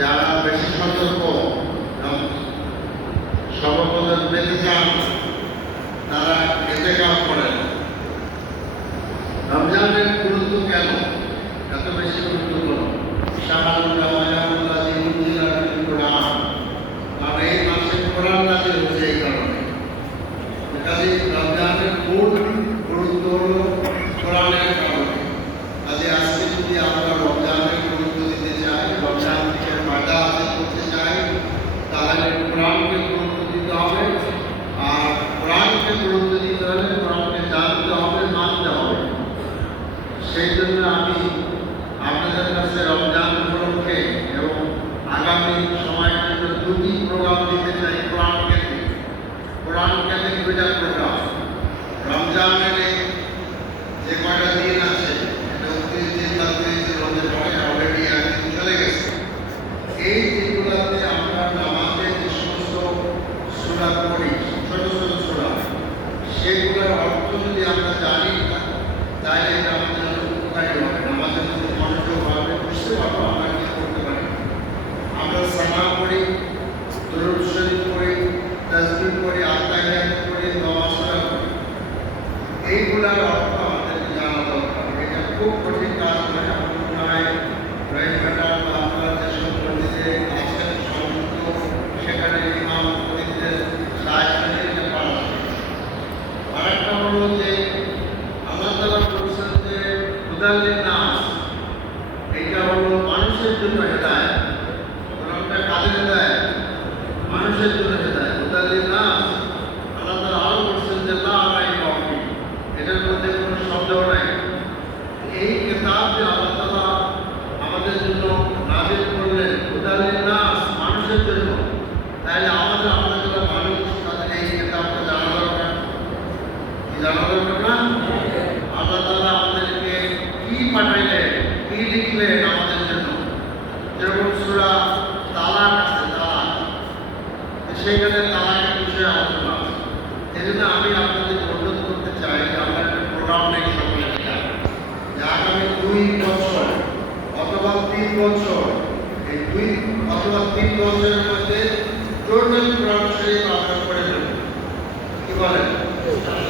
যারা বেশি সতর্ক এবং সর্বপদের পেতে চান তারা এতে কাজ করেন। রমজানের গুরুত্ব কেন এত বেশি গুরুত্বপূর্ণ? কোরআন, কারণ এই মাসে কোরআন নাযিল হয়েছে এই কারণে। কাজে রমজানের মূল গুরুত্ব হলো কোরআনের কারণে। কাজে আজকে যদি আমরা রমজানের গুরুত্ব দিতে চাই, রমজান থেকে ফায়দা হাসিল করতে চাই, তাহলে কোরআনকে গুরুত্ব দিতে হবে। আর কোরআনকে গুরুত্ব দিতে হলে কোরআনকে জানতে হবে, মানতে হবে। সেই জন্য আমি আপনাদের কাছে রমজান উপলক্ষে এবং আগামী সময়ের জন্য দুটি প্রোগ্রাম দিতে চাই। কোরআন কেন্দ্রিক দুইটা প্রোগ্রাম। রমজানের যে কয়টা দিন আছে, এটা 29 দিন বা 30 দিন হতে পারে, অলরেডি একদিন চলে গেছে। এই দিনগুলোতে আমরা নামাজের যে সমস্ত সূরা পড়ি, ছোট ছোট সূরা, সেগুলোর অর্থ যদি আমরা জানি তাহলে এটা আমাদের জন্য উপকারী হবে। নামাজের মধ্যে মনোযোগ হবে, বুঝতে পারবো আমরা কি করতে পারি। আমরা সালাম পড়ি, দুরূদ শরীফ পড়ি, তাসবিহ পড়ি, আত্তাহিয়াত পড়ি, দোয়া সূরা পড়ি। এইগুলোর অর্থ আমাদেরকে জানা দরকার। এটা খুব কঠিন কাজ নয়। আমার মনে হয় প্রাইভেটার বা আপনারা যেসব মসজিদে আছেন সংযুক্ত, সেখানে ইমাম মুফতিদের সাহায্য নিয়ে এটা পারা যায়। আরেকটা হলো যে আল্লাহ তাআলা বলছেন যে হুদাল লিন-নাস, এটা হলো মানুষের জন্য হেদায়েত। কোরআনটা কাদের হেদায়েত? মানুষের জন্য হেদায়েত। হুদাল লিন-নাস। আল্লাহ তাআলা আরো বলছেন যে লা রাইবা ফীহ, এটার মধ্যে কোনো সন্দেহ নাই। এই কিতাব যে আল্লাহ তাআলা আমাদের জন্য নাযিল করলেন হুদাল লিন-নাস, মানুষের জন্য, তাহলে আমাদের যারা মানুষ তাদের এই কিতাবটা জানা দরকার। কি জানা দরকার না? আল্লাহ তাআলা আমাদেরকে কি পাঠাইলেন, কি লিখলেন আমাদের জন্য। যেরকম সূরা তালাক আছে, তালাক, সেখানে তালাকের বিষয়ে আলোচনা আছে। এই জন্য আমি আপনাদের অনুরোধ করতে চাই যে আমরা একটা প্রোগ্রাম নেই সকলে, যে আগামী 2 বছর অথবা 3 বছর